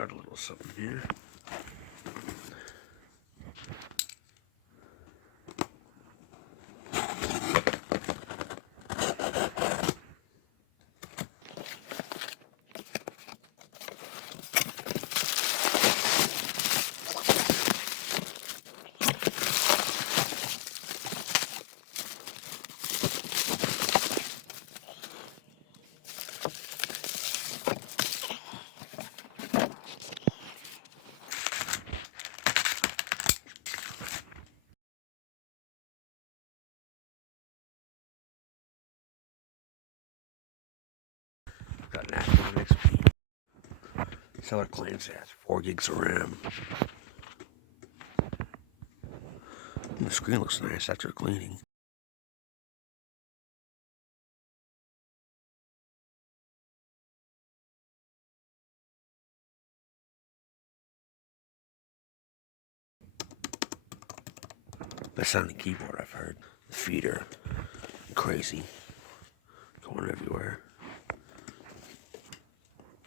Got a little something here. Got an Apple XP. Seller claims it has 4 gigs of RAM. The screen looks nice after cleaning. Best sounding keyboard I've heard. The feet are crazy. Going everywhere.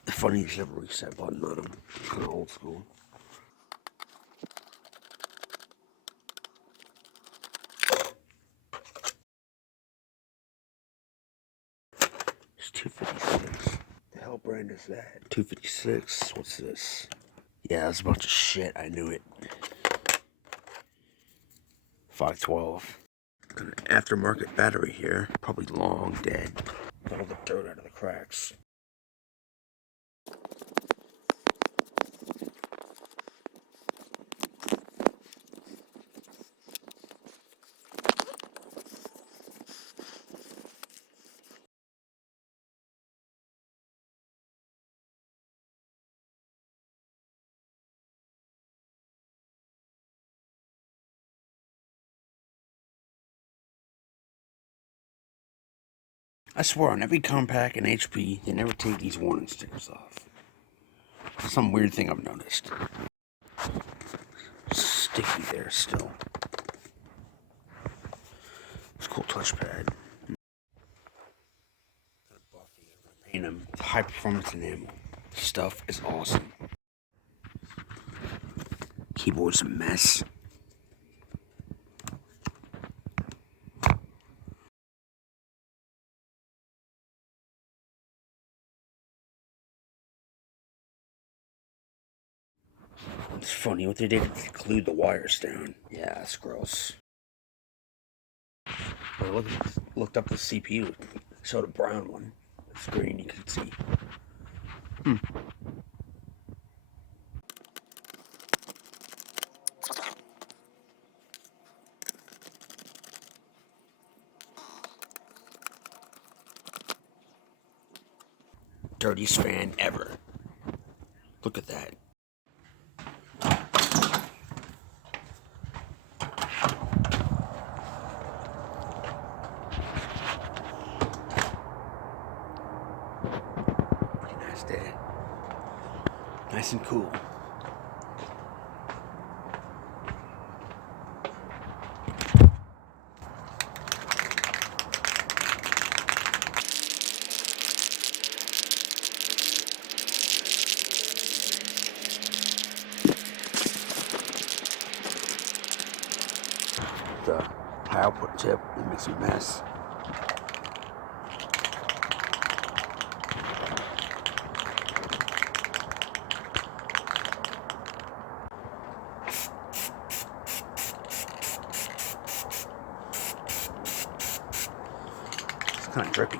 The funny is you have a reset button on them. Kind of old school. It's $256. The hell brand is that? $256. What's this? Yeah, that's a bunch of shit. I knew it. $512. Got an aftermarket battery here. Probably long dead. Got all the dirt out of the cracks. I swear on every compact and HP, they never take these warning stickers off. Some weird thing I've noticed. Sticky there still. It's a cool touchpad. Paint them with high performance enamel. Stuff is awesome. Keyboard's a mess. It's funny what they did to glued the wires down. Yeah, it's gross. I looked up the CPU. Showed a brown one. The screen you could see. Dirtiest fan ever. Look at that. Pretty nice day. Nice and cool. The high output chip, it makes a mess. It's kind of drippy.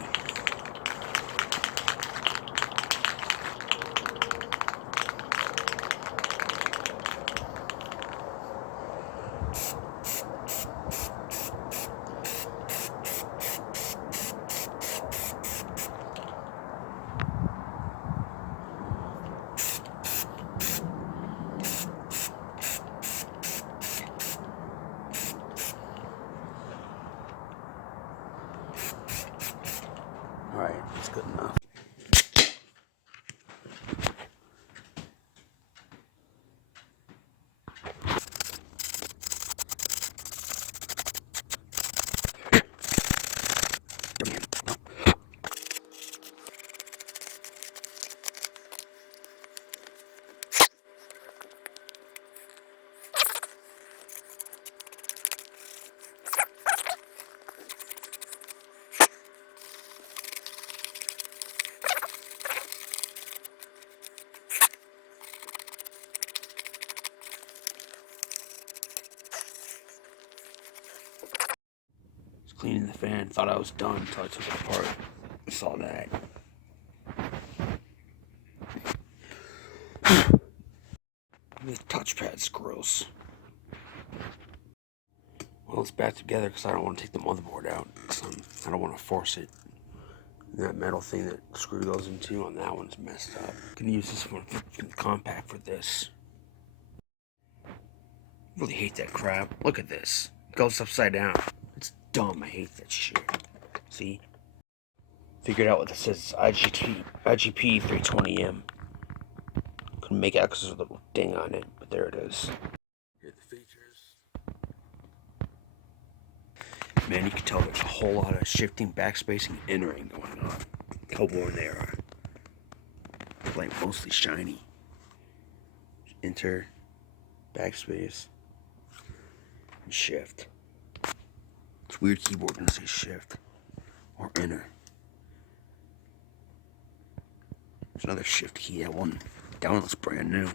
cleaning the fan. Thought I was done until I took it apart. I saw that. The touchpad's gross. Well, it's back together because I don't want to take the motherboard out. I don't want to force it. And that metal thing that screw goes into on that one's messed up. I'm gonna use this one compact for this. Really hate that crap. Look at this. It goes upside down. It's dumb. I hate that shit. See? Figured out what this is. IGP 320M. Couldn't make it out because there's a little ding on it, but there it is. Here are the features. Man, you can tell there's a whole lot of shifting, backspacing, entering going on. How worn they are. They're like mostly shiny. Enter, backspace, and shift. It's weird keyboard when it says shift or enter. There's another shift key. That one looks brand new.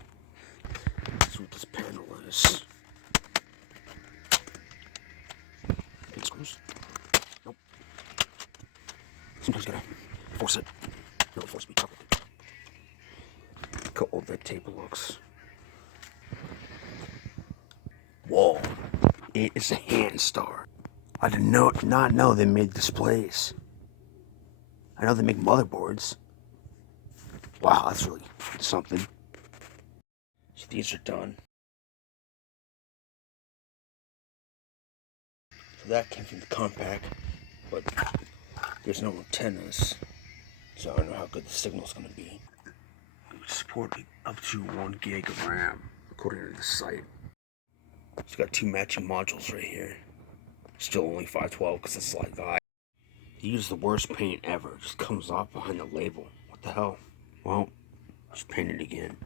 Let's see what this panel is. Pin screws? Nope. Sometimes you gotta force it. No, force me. Look how old that tape looks. Whoa. It is a hand star. I did not know they made displays. I know they make motherboards. Wow, that's really something. So these are done. So that came from the compact, but there's no antennas, so I don't know how good the signal's gonna be. Supporting up to 1 gig of RAM, according to the site. It's got 2 matching modules right here. Still only 512 because it's like that. He used the worst paint ever. It just comes off behind the label. What the hell? Well, just paint it again.